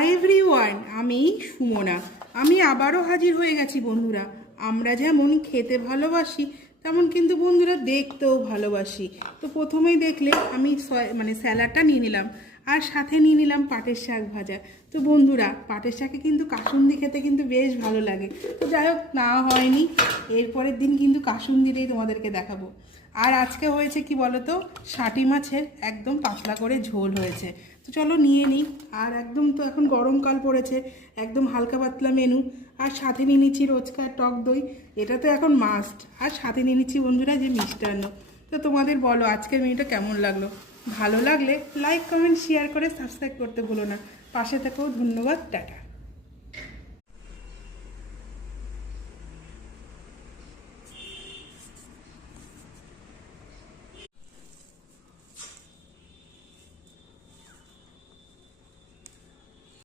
Hi everyone, আমি সুমনা। আমি আবারও হাজির হয়ে গেছি বন্ধুরা। আমরা যেমন খেতে ভালোবাসি তেমন কিন্তু বন্ধুরা দেখতেও ভালোবাসি। তো প্রথমেই দেখলে আমি স্যালাডটা নিয়ে নিলাম, আর সাথে নিয়ে নিলাম পাটের শাক ভাজা। তো বন্ধুরা, পাটের শাকে কিন্তু কাসুন্দি খেতে কিন্তু বেশ ভালো লাগে। তো যাই হোক, না হয়নি, এরপরের দিন কিন্তু কাসুন্দি দিয়েই তোমাদেরকে দেখাবো। আর আজকে হয়েছে কি বলো তো, শাটি মাছের একদম পাতলা করে ঝোল হয়েছে। তো চলো নিয়ে নিই। আর একদম তো এখন গরমকাল পড়েছে, একদম হালকা পাতলা মেনু। আর সাথে নিয়ে নিচ্ছি রোজকার টক দই, এটা তো এখন মাস্ট। আর সাথে নিয়ে নিচ্ছি বন্ধুরা যে মিষ্টান্ন। তো তোমাদের বলো আজকের মেনুটা কেমন লাগলো? ভালো লাগলে লাইক, কমেন্ট, শেয়ার করে সাবস্ক্রাইব করতে ভুলো না। পাশে থেকেও ধন্যবাদ, টাটা।